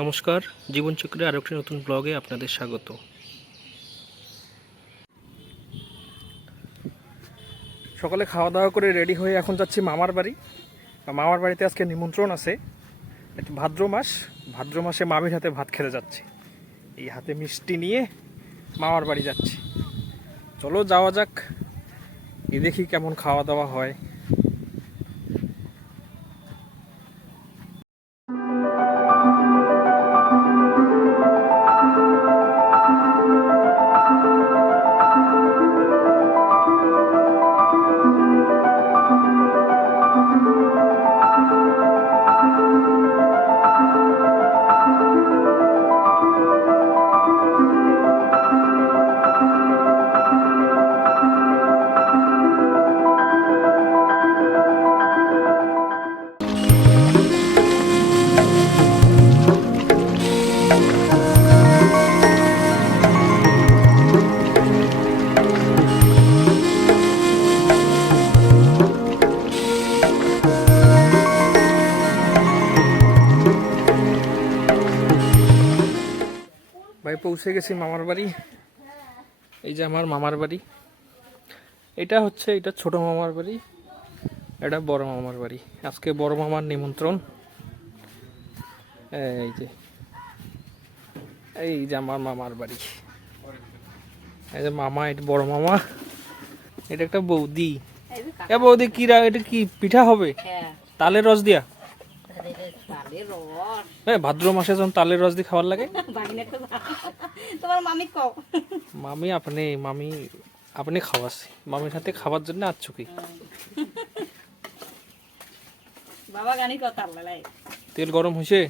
নমস্কার জীবনচক্রের আরও একটি নতুন ব্লগে আপনাদের স্বাগত। সকালে খাওয়া দাওয়া করে রেডি হয়ে এখন যাচ্ছি মামার বাড়ি। মামার বাড়িতে আজকে নিমন্ত্রণ আছে। ভাদ্র মাস, ভাদ্র মাসে মামির হাতে ভাত খেতে যাচ্ছি। এই হাতে মিষ্টি নিয়ে মামার বাড়ি যাচ্ছি। চলো যাওয়া যাক এই দেখি কেমন খাওয়া দাওয়া হয়। পৌঁছে গেছি মামার বাড়ি। এই যে আমার মামার বাড়ি। এটা হচ্ছে এটা ছোট মামার বাড়ি এটা বড় মামার বাড়ি। আজকে বড় মামার নিমন্ত্রণ। এই যে এই যে আমার মামার বাড়ি। এই যে মামা এটা বড় মামা। এটা একটা বৌদি। এ বৌদি কি এটা কি পিঠা হবে? হ্যাঁ। তালের রস দিয়া? হ্যাঁ ভাদ্র মাসে যখন তালের রস দিয়ে খাবার লাগে। তোমার মামি কও। মামি আপনি মামি আপনি খাওয়াছি মামির হাতে খাবার জন্য আচ্ছু কি? বাবা গানি কথা তেল গরম হয়েছে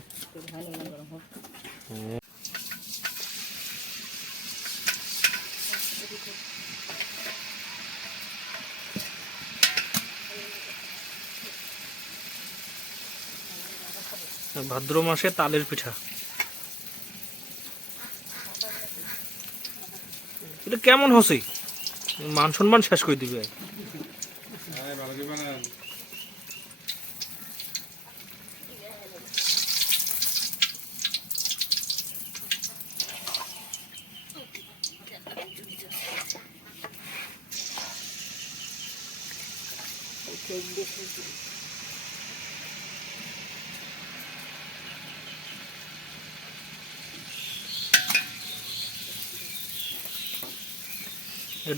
ভাদ্র মাসে তালের পিঠা। এটা কেমন হসে? মান সম্মান শেষ করে দিবে।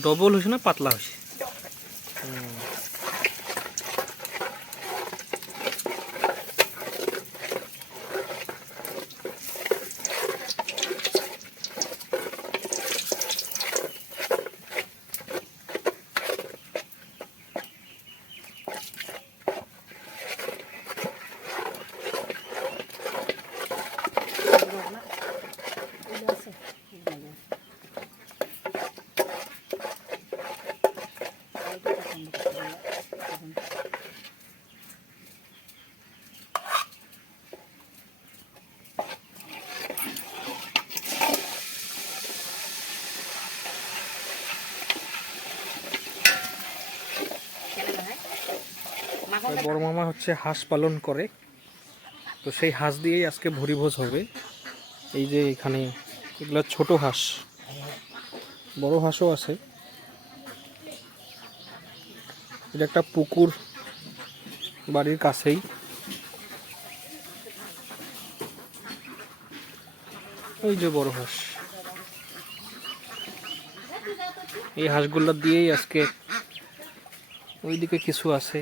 ডবল হয়েছে না পাতলা হয়েছে বড় মামা হচ্ছে হাঁস পালন করে। তো সেই হাঁস দিয়েই আজকে ভরিভোজ হবে। এই যে এখানে এগুলো ছোট হাঁস। বড় হাঁসও আছে। এটা একটা পুকুর বাড়ির কাছেই। ওই যে বড় হাঁস। এই হাঁসগুলো দিয়েই আজকে ওইদিকে কিছু আছে।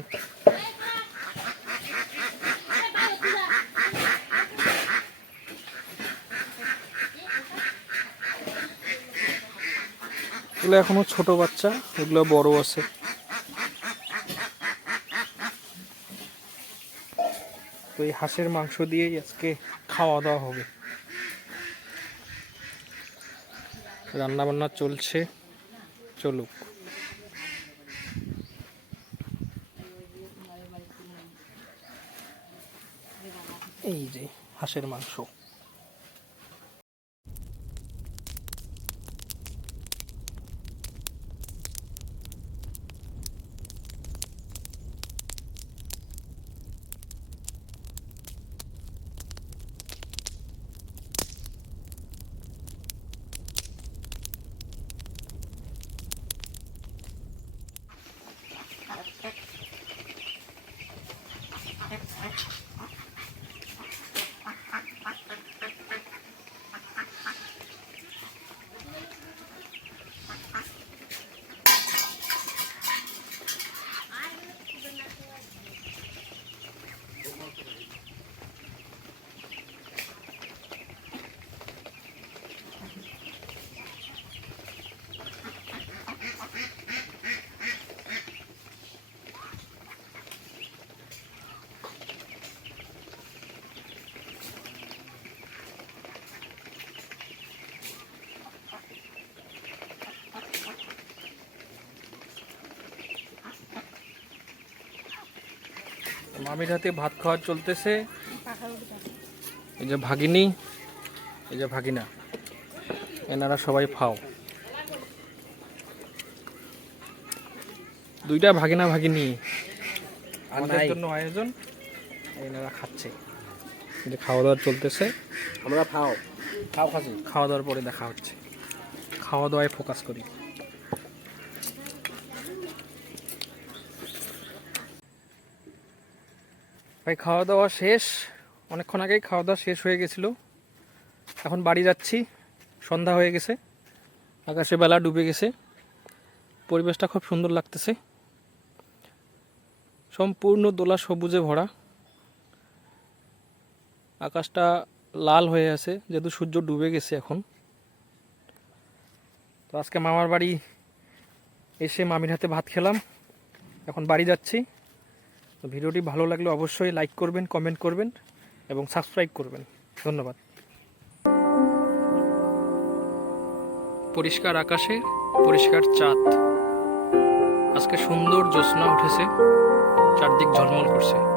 এগুলো এখনও ছোট বাচ্চা, এগুলো বড় আছে। তো এই হাঁসের মাংস দিয়েই আজকে খাওয়া দাওয়া হবে। রান্না বান্না চলছে, চলুক। এই যে হাঁসের মাংস। Bye. মামির হাতে ভাত খাওয়া চলতেছে। এই যে ভাগিনী এই যে ভাগিনা এনারা সবাই ফাও। দুইটা ভাগিনা ভাগিনী। আমাদের জন্য আয়োজন এনারা খাচ্ছে। এই যে খাওয়া দাওয়া চলতেছে। আমরা ফাও ফাও খাসি খাওয়া দাওয়ার পরে দেখা হচ্ছে। খাওয়া দাওয়ায় ফোকাস করি। ভাই খাওয়া দাওয়া শেষ। অনেকক্ষণ আগেই খাওয়া দাওয়া শেষ হয়ে গেছিল। এখন বাড়ি যাচ্ছি। সন্ধ্যা হয়ে গেছে। আকাশে বেলা ডুবে গেছে। পরিবেশটা খুব সুন্দর লাগতেছে। সম্পূর্ণ দোলা সবুজে ভরা। আকাশটা লাল হয়ে আছে, যেহেতু সূর্য ডুবে গেছে এখন। তো আজকে মামার বাড়ি এসে মামির হাতে ভাত খেলাম। এখন বাড়ি যাচ্ছি। তো ভিডিওটি ভালো লাগলে অবশ্যই লাইক করবেন কমেন্ট করবেন এবং সাবস্ক্রাইব করবেন। ধন্যবাদ। পরিষ্কার আকাশে, পরিষ্কার চাঁদ। আজকে সুন্দর জ্যোৎস্না উঠেছে, চারদিক ঝলমল করছে।